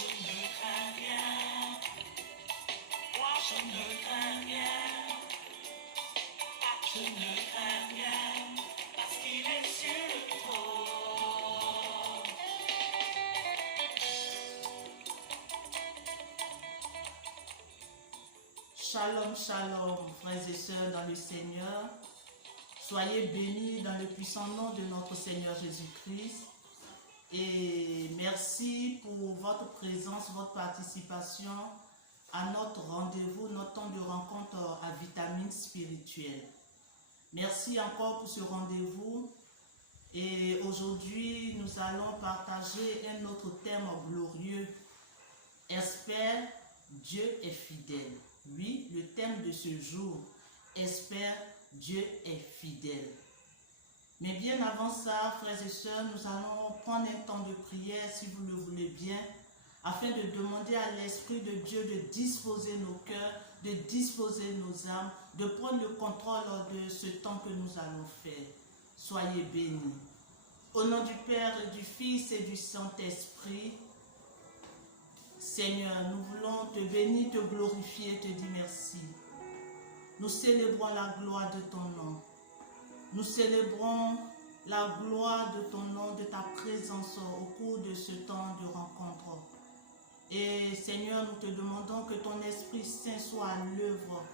je ne crains rien. Moi, je ne crains rien. Je ne crains rien. Parce qu'il est sur le trône. Shalom, shalom, frères et sœurs dans le Seigneur. Soyez bénis dans le puissant nom de notre Seigneur Jésus-Christ. Et merci pour votre présence, votre participation à notre rendez-vous, notre temps de rencontre à vitamine spirituelle. Merci encore pour ce rendez-vous. Et aujourd'hui, nous allons partager un autre thème glorieux. Espère, Dieu est fidèle. Oui, le thème de ce jour, espère, Dieu est fidèle. Mais bien avant ça, frères et sœurs, nous allons prendre un temps de prière, si vous le voulez bien, afin de demander à l'Esprit de Dieu de disposer nos cœurs, de disposer nos âmes, de prendre le contrôle de ce temps que nous allons faire. Soyez bénis. Au nom du Père, et du Fils et du Saint-Esprit, Seigneur, nous voulons te bénir, te glorifier, te dire merci. Nous célébrons la gloire de ton nom. Nous célébrons la gloire de ton nom, de ta présence au cours de ce temps de rencontre. Et Seigneur, nous te demandons que ton Esprit Saint soit à l'œuvre,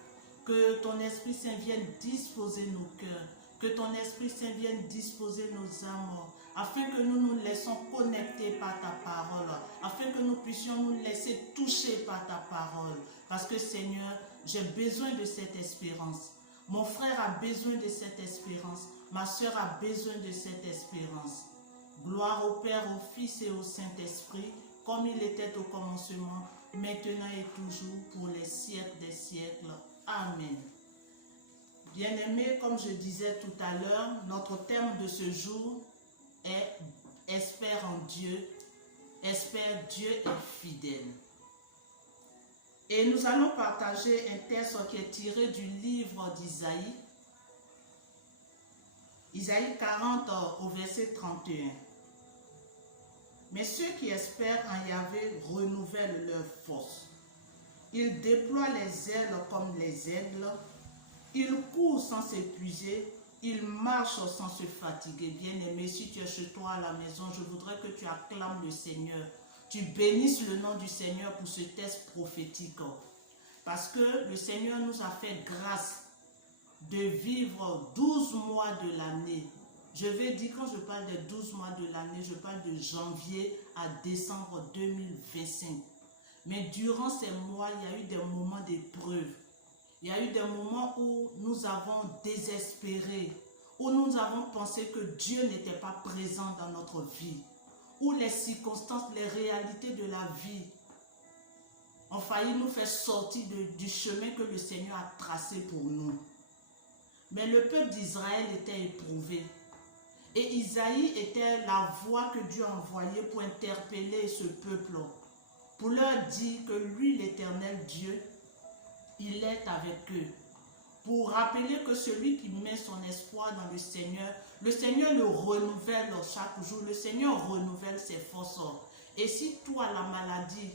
que ton Esprit Saint vienne disposer nos cœurs, que ton Esprit Saint vienne disposer nos âmes, afin que nous nous laissons connecter par ta parole, afin que nous puissions nous laisser toucher par ta parole. Parce que Seigneur, j'ai besoin de cette espérance. Mon frère a besoin de cette espérance. Ma soeur a besoin de cette espérance. Gloire au Père, au Fils et au Saint-Esprit, comme il était au commencement, maintenant et toujours, pour les siècles des siècles. Amen. Bien-aimés, comme je disais tout à l'heure, notre thème de ce jour est « Espère en Dieu, espère Dieu est fidèle ». Et nous allons partager un texte qui est tiré du livre d'Isaïe, Isaïe 40 au verset 31. Mais ceux qui espèrent en Yahvé renouvellent leur force. Ils déploient les ailes comme les aigles. Ils courent sans s'épuiser. Ils marchent sans se fatiguer. Bien-aimé, si tu es chez toi à la maison, je voudrais que tu acclames le Seigneur. Tu bénisses le nom du Seigneur pour ce texte prophétique. Parce que le Seigneur nous a fait grâce de vivre 12 mois de l'année. Je vais dire, quand je parle des 12 mois de l'année, je parle de janvier à décembre 2025. Mais durant ces mois, il y a eu des moments d'épreuve. Il y a eu des moments où nous avons désespéré, où nous avons pensé que Dieu n'était pas présent dans notre vie, où les circonstances, les réalités de la vie ont failli nous faire sortir du chemin que le Seigneur a tracé pour nous. Mais le peuple d'Israël était éprouvé. Et Isaïe était la voix que Dieu a envoyée pour interpeller ce peuple, pour leur dire que lui, l'Éternel Dieu, il est avec eux. Pour rappeler que celui qui met son espoir dans le Seigneur le renouvelle chaque jour. Le Seigneur renouvelle ses forces. Et si toi, la maladie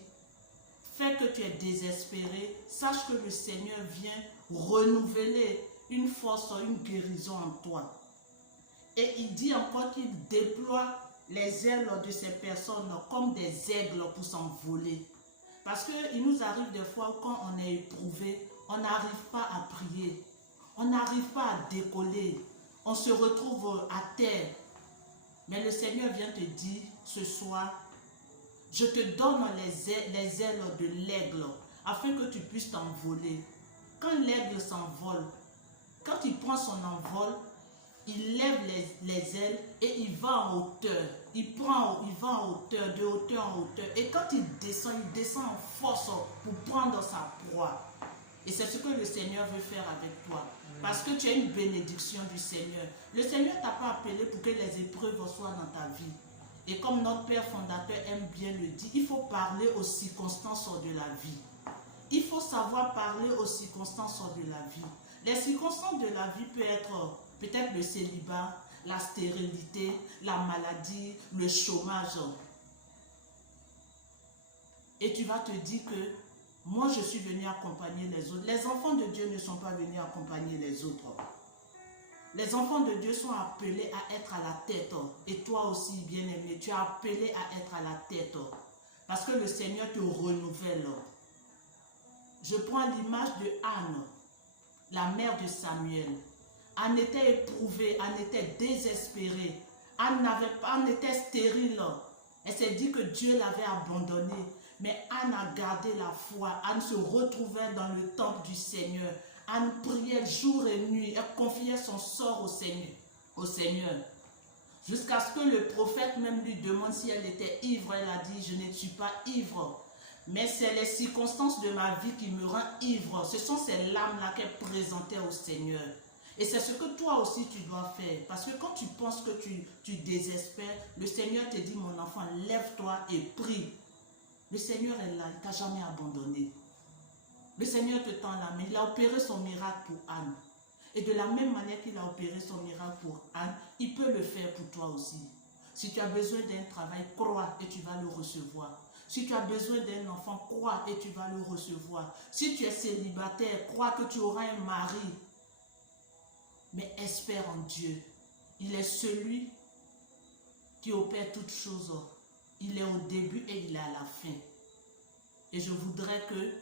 fait que tu es désespéré, sache que le Seigneur vient renouveler une force, une guérison en toi. Et il dit encore qu'il déploie les ailes de ces personnes comme des aigles pour s'envoler. Parce qu'il nous arrive des fois quand on est éprouvé, on n'arrive pas à prier, on n'arrive pas à décoller, on se retrouve à terre. Mais le Seigneur vient te dire ce soir, je te donne les ailes de l'aigle afin que tu puisses t'envoler. Quand l'aigle s'envole, quand il prend son envol, il lève les ailes et il va en hauteur. Il va en hauteur, de hauteur en hauteur. Et quand il descend en force pour prendre sa proie. Et c'est ce que le Seigneur veut faire avec toi. Parce que tu as une bénédiction du Seigneur. Le Seigneur ne t'a pas appelé pour que les épreuves soient dans ta vie. Et comme notre Père fondateur aime bien le dire, il faut parler aux circonstances de la vie. Il faut savoir parler aux circonstances de la vie. Les circonstances de la vie peuvent être peut-être le célibat, la stérilité, la maladie, le chômage. Et tu vas te dire que moi, je suis venu accompagner les autres. Les enfants de Dieu ne sont pas venus accompagner les autres. Les enfants de Dieu sont appelés à être à la tête. Et toi aussi, bien-aimé, tu es appelé à être à la tête. Parce que le Seigneur te renouvelle. Je prends l'image de Anne, la mère de Samuel. Anne était éprouvée, Anne était désespérée. Anne était stérile. Elle s'est dit que Dieu l'avait abandonnée. Mais Anne a gardé la foi. Anne se retrouvait dans le temple du Seigneur. Anne priait jour et nuit. Elle confiait son sort au Seigneur. Jusqu'à ce que le prophète même lui demande si elle était ivre. Elle a dit, je ne suis pas ivre. Mais c'est les circonstances de ma vie qui me rendent ivre. Ce sont ces larmes-là qu'elle présentait au Seigneur. Et c'est ce que toi aussi tu dois faire. Parce que quand tu penses que tu désespères, le Seigneur te dit, mon enfant, lève-toi et prie. Le Seigneur est là, il ne t'a jamais abandonné. Le Seigneur te tend la main. Il a opéré son miracle pour Anne. Et de la même manière qu'il a opéré son miracle pour Anne, il peut le faire pour toi aussi. Si tu as besoin d'un travail, crois et tu vas le recevoir. Si tu as besoin d'un enfant, crois et tu vas le recevoir. Si tu es célibataire, crois que tu auras un mari. Mais espère en Dieu. Il est celui qui opère toutes choses. Il est au début et il est à la fin. Et je voudrais que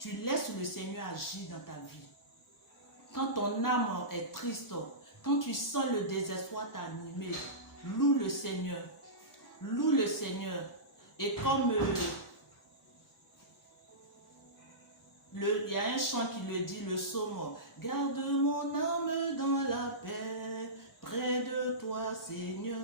tu laisses le Seigneur agir dans ta vie. Quand ton âme est triste, quand tu sens le désespoir t'animer, loue le Seigneur. Loue le Seigneur. Et comme il y a un chant qui le dit, le psaume, garde mon âme dans la paix, près de toi Seigneur.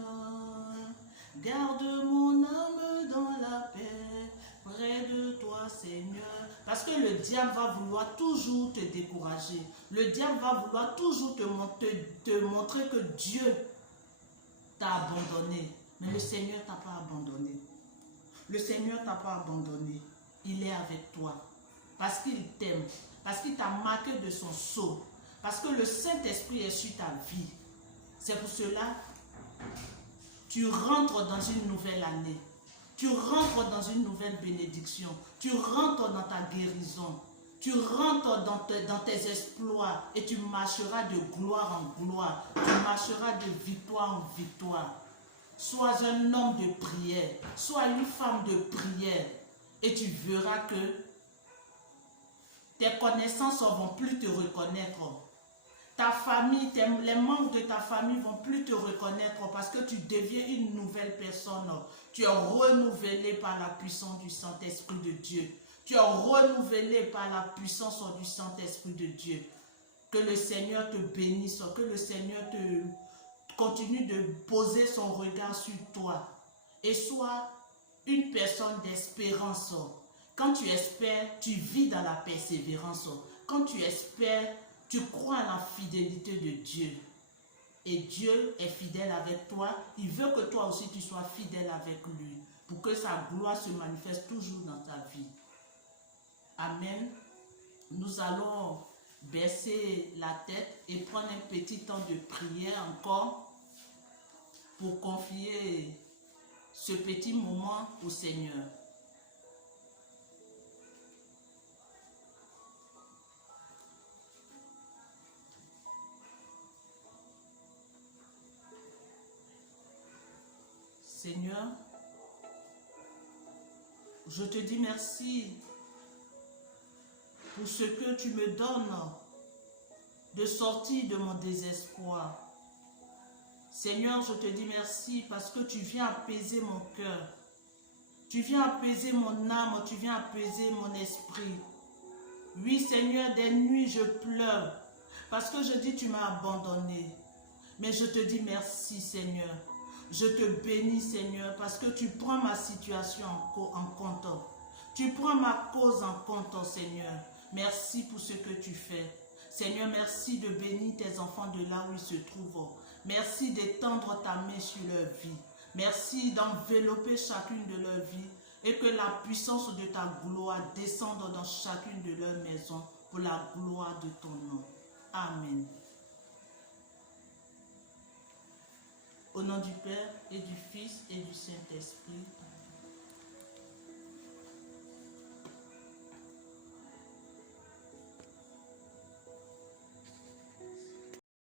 Garde mon âme dans la paix, près de toi Seigneur. Parce que le diable va vouloir toujours te décourager. Le diable va vouloir toujours te montrer que Dieu t'a abandonné. Mais le Seigneur ne t'a pas abandonné. Le Seigneur ne t'a pas abandonné. Il est avec toi. Parce qu'il t'aime. Parce qu'il t'a marqué de son sceau. Parce que le Saint-Esprit est sur ta vie. C'est pour cela tu rentres dans une nouvelle année. Tu rentres dans une nouvelle bénédiction. Tu rentres dans ta guérison. Tu rentres dans tes exploits et tu marcheras de gloire en gloire. Tu marcheras de victoire en victoire. Sois un homme de prière. Sois une femme de prière. Et tu verras que tes connaissances ne vont plus te reconnaître. Ta famille, les membres de ta famille ne vont plus te reconnaître parce que tu deviens une nouvelle personne. Tu es renouvelé par la puissance du Saint-Esprit de Dieu. Tu es renouvelé par la puissance du Saint-Esprit de Dieu. Que le Seigneur te bénisse, que le Seigneur te continue de poser son regard sur toi. Et sois une personne d'espérance. Quand tu espères, tu vis dans la persévérance. Quand tu espères, tu crois à la fidélité de Dieu. Et Dieu est fidèle avec toi. Il veut que toi aussi tu sois fidèle avec lui. Pour que sa gloire se manifeste toujours dans ta vie. Amen. Nous allons baisser la tête et prendre un petit temps de prière encore. Pour confier ce petit moment au Seigneur. Seigneur, je te dis merci pour ce que tu me donnes de sortir de mon désespoir. Seigneur, je te dis merci parce que tu viens apaiser mon cœur. Tu viens apaiser mon âme, tu viens apaiser mon esprit. Oui, Seigneur, des nuits je pleure parce que je dis tu m'as abandonné. Mais je te dis merci, Seigneur. Je te bénis, Seigneur, parce que tu prends ma situation en compte. Tu prends ma cause en compte, Seigneur. Merci pour ce que tu fais. Seigneur, merci de bénir tes enfants de là où ils se trouvent. Merci d'étendre ta main sur leur vie. Merci d'envelopper chacune de leurs vies et que la puissance de ta gloire descende dans chacune de leurs maisons pour la gloire de ton nom. Amen. Au nom du Père et du Fils et du Saint-Esprit.